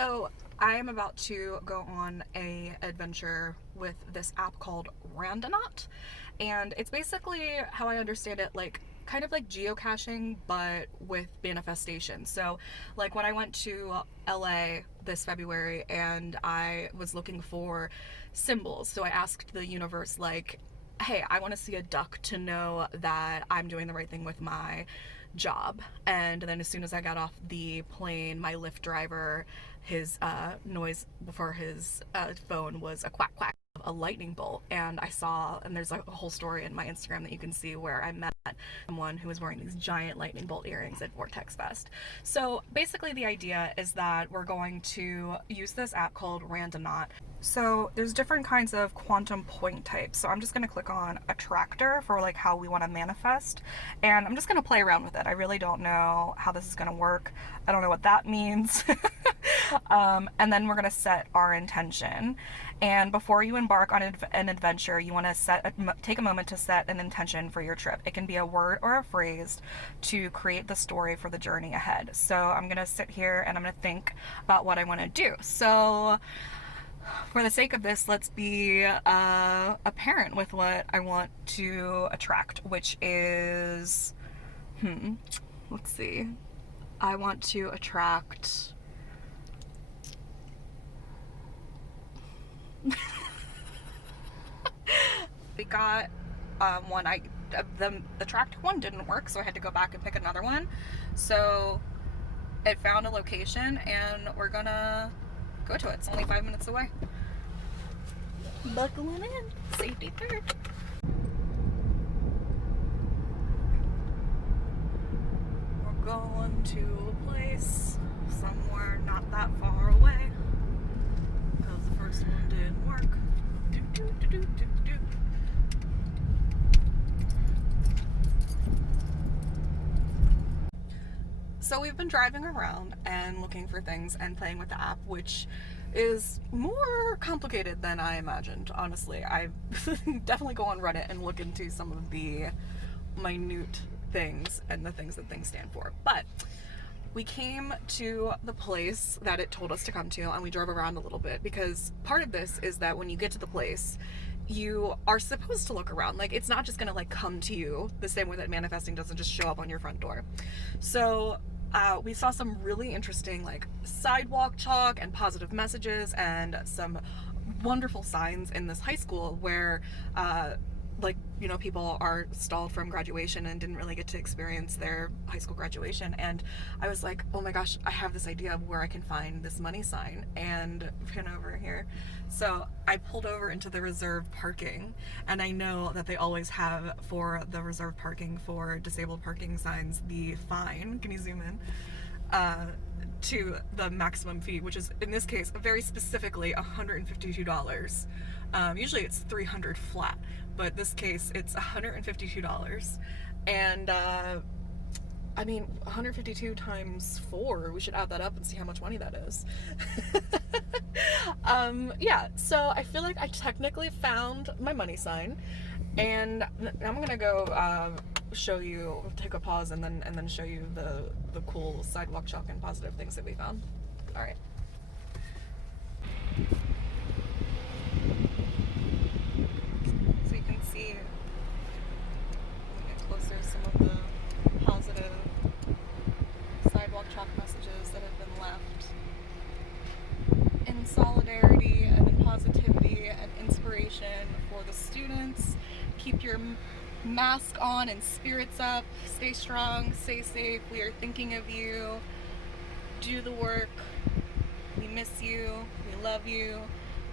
So I am about to go on a adventure with this app called Randonaut, and it's basically, how I understand it, like kind of like geocaching but with manifestation. So like when I went to LA this February and I was looking for symbols, so I asked the universe, like, hey, I want to see a duck to know that I'm doing the right thing with my job. And then as soon as I got off the plane, my Lyft driver, his noise before his phone was a quack quack, a lightning bolt. And I saw, and there's a whole story in my Instagram that you can see where I met someone who was wearing these giant lightning bolt earrings at Vortex Fest. So basically the idea is that we're going to use this app called Randonaut. So there's different kinds of quantum point types. So I'm just going to click on attractor for like how we want to manifest, and I'm just going to play around with it. I really don't know how this is going to work. I don't know what that means. And then we're going to set our intention. And before you embark on an adventure, you want to take a moment to set an intention for your trip. It can be a word or a phrase to create the story for the journey ahead. So I'm going to sit here and I'm going to think about what I want to do. So for the sake of this, let's be apparent with what I want to attract, which is, let's see. I want to attract we got one. The tractor one didn't work, so I had to go back and pick another one. So it found a location and we're gonna go to it. It's only 5 minutes away. Buckling in, safety first. We're going to a place somewhere not that far away because the first one didn't work. So we've been driving around and looking for things and playing with the app, which is more complicated than I imagined, honestly. I definitely go on Reddit and look into some of the minute things and the things that things stand for. But we came to the place that it told us to come to, and we drove around a little bit, because part of this is that when you get to the place, you are supposed to look around. Like, it's not just gonna like come to you the same way that manifesting doesn't just show up on your front door. So we saw some really interesting like sidewalk chalk and positive messages and some wonderful signs in this high school where like, you know, people are stalled from graduation and didn't really get to experience their high school graduation. And I was like, oh my gosh, I have this idea of where I can find this money sign, and pin over here. So I pulled over into the reserved parking, and I know that they always have for the reserved parking for disabled parking signs the fine, can you zoom in, to the maximum fee, which is in this case very specifically $152. Usually it's $300 flat, but this case it's $152. And I mean, 152 times 4, we should add that up and see how much money that is. Yeah, so I feel like I technically found my money sign, and I'm gonna go show you, take a pause, and then show you the cool sidewalk chalk and positive things that we found. All right. So you can see, when we get closer, some of the positive sidewalk chalk messages that have been left in solidarity and in positivity and inspiration for the students. Keep your mask on and spirits up. Stay strong, stay safe. We are thinking of you. Do the work. We miss you. We love you.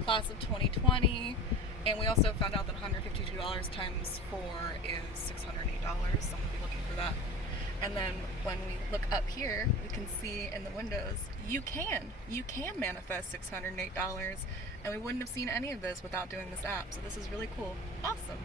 Class of 2020. And we also found out that $152 times 4 is $608. So I'm going to be looking for that. And then when we look up here, we can see in the windows, you can manifest $608. And we wouldn't have seen any of this without doing this app. So this is really cool. Awesome.